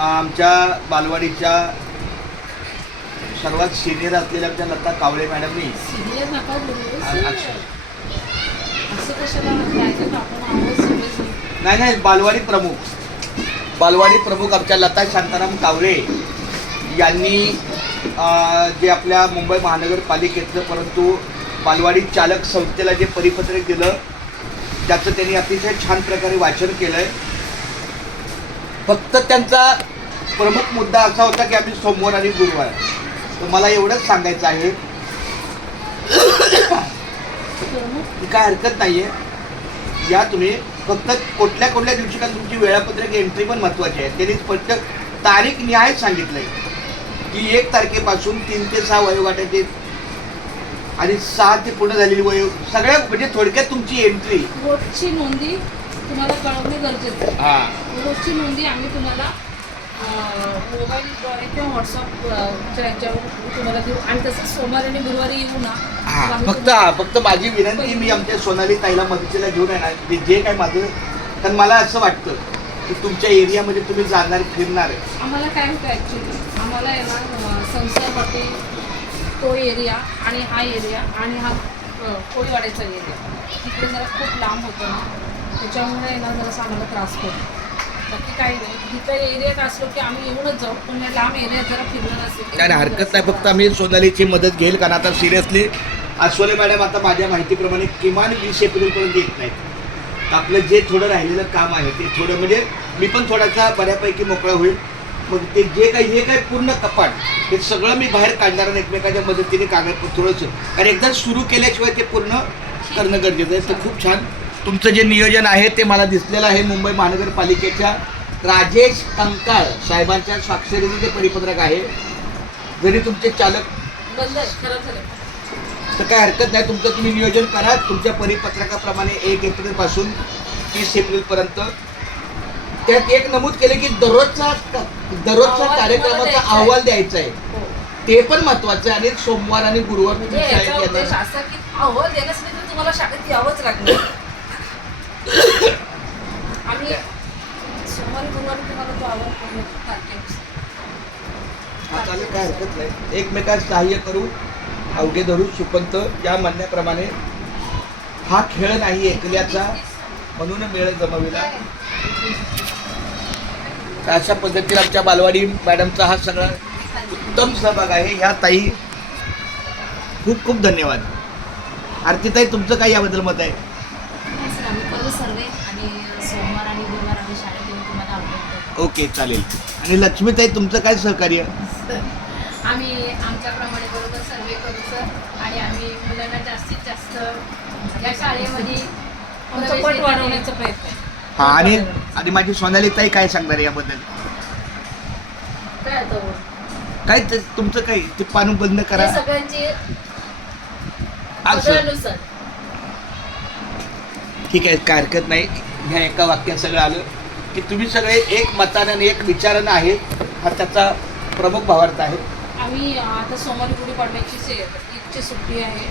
आमच्या बालवाडीच्या सर्वात सिनियर असलेल्या आमच्या लता कावळे मॅडमनी सिनियर नका बोलू. अक्षर असं कशाला म्हणताय? आपण आहोत सगळे. नाही बालवाडी प्रमुख आमच्या लता शांताराम कावळे यांनी जे आपल्या मुंबई महानगरपालिकेचं परंतु बालवाडी चालक संस्थेला जे परिपत्रक दिलं त्याचं त्यांनी अतिशय छान प्रकारे वाचन केलं आहे. फक्त त्यांचा प्रमुख मुद्दा असा होता की आम्ही सोमवार आणि गुरुवार, तर मला एवढंच सांगायचं आहे की काय हरकत नाही आहे, या तुम्ही फक्त कुठल्या दिवशी का तुमची वेळापत्रक एंट्री पण महत्त्वाची आहे. त्यांनी स्पष्ट तारीख निहाय सांगितलं आहे की 1 तारखेपासून 3 ते 6 वयोगटाचे आणि 6 ते पुढे झालेली सगळ्या म्हणजे थोडक्यात तुमची एंट्री रोजची नोंदी तुम्हाला कळवणे गरजेचं आहे. हां, रोजची नोंदी आम्ही तुम्हाला मोबाईलद्वारे किंवा व्हॉट्सअपच्या याच्यावर तुम्हाला देऊ आणि तसंच सोमवार आणि गुरुवारी येऊ ना. हां, फक्त माझी विनंती, मी आमच्या सोनाली ताईला मदतीला घेऊन येणार जे काय माझं, कारण मला असं वाटतं की तुमच्या एरियामध्ये तुम्ही जाणार फिरणार. आम्हाला काय होतं ॲक्च्युली, आम्हाला येणार संसार हॉटेल तो एरिया आणि हा एरिया आणि हा कोळीवाड्याचा एरिया तिकडे जरा खूप लांब होतं ना, त्याच्यामुळे येणार जरासा आम्हाला त्रास होतो. बाकी काही नाही, तिथं एरियात असलो की आम्ही येऊनच जाऊ, पण या लांब एरियात जरा फिरणार असेल नाही हरकत नाही. फक्त आम्ही सोनालीची मदत घेईल, कारण आता सिरियसली अस्वले मॅडम आता माझ्या माहितीप्रमाणे किमान 20 एप्रिलपर्यंत येत नाहीत. आपलं जे थोडं राहिलेलं काम आहे ते थोडं म्हणजे मी पण थोडासा बऱ्यापैकी मोकळा होईल. मग ते जे काही हे काय पूर्ण कपाट हे सगळं मी बाहेर काढणार आणि एकमेकाच्या मदतीने कागदपत्र थोडंसं, कारण एकदा सुरू केल्याशिवाय ते पूर्ण करणं गरजेचं आहे. तर खूप छान तुमचं जे नियोजन आहे ते मला दिसलेलं आहे. मुंबई महानगरपालिकेच्या राजेश कंकाळ साहेबांच्या स्वाक्षरीचं ते परिपत्रक आहे. जरी तुमचे चालक बंद खरं झालं तर काय हरकत नाही, तुमचं तुम्ही नियोजन करा तुमच्या परिपत्रकाप्रमाणे 1 एप्रिलपासून 30 एप्रिलपर्यंत. त्यात एक नमूद केले की दररोजचा कार्यक्रमाचा अहवाल द्यायचा आहे. ते पण महत्वाचं आहे. आणि सोमवार आणि गुरुवार तुम्ही शाळेत येणार. असं की अहवाल देण्यासाठी तर तुम्हाला शाळेत यावंच लागणार. आम्ही सोमवारी गुरुवारी तुम्हाला तो अहवाल पूर्ण तारखेनुसार. हा चालेल, काय हरकत नाही. एकमेकात सहाय्य करू, अवघे धरू सुपंत या म्हणण्याप्रमाणे हा खेळ नाही एकल्याचा, म्हणून मेळ जमविला. अशा पद्धतीने आमच्या बालवाडी मॅडमचा हा सगळा उत्तम सहभाग आहे. ह्या ताई खूप खूप धन्यवाद. आरतीताई तुमचं काय याबद्दल मत आहे? सर आम्ही करू सर्वे आणि सोमवार आणि गुरुवार आम्ही शाळेत येऊन तुम्हाला अपडेट करू. ओके चालेल. आणि लक्ष्मीताई तुमचं काय सहकार्य? आम्ही आमच्याप्रमाणे बरोबर सर्वे करू सर आणि आम्ही मुलांना जास्तीत जास्त या शाळेमध्ये पट वाढवण्याचा प्रयत्न आहे. हा, आणि माझी सोनाली ताई काय सांगणार आहे याबद्दल? काय आता काय तुमचं काय ते पानू बंद करा सगळ्यांची असं. पत्रानुसार. ठीक आहे, काय हरकत नाही. ह्या एका वाक्यात सगळं आलं की तुम्ही सगळे एक मतानं आणि एक विचारानं आहेत, हा त्याचा प्रमुख भावार्थ आहे. आम्ही आता सोमवारी गुढीपाडव्याची ईदची सुट्टी आहे.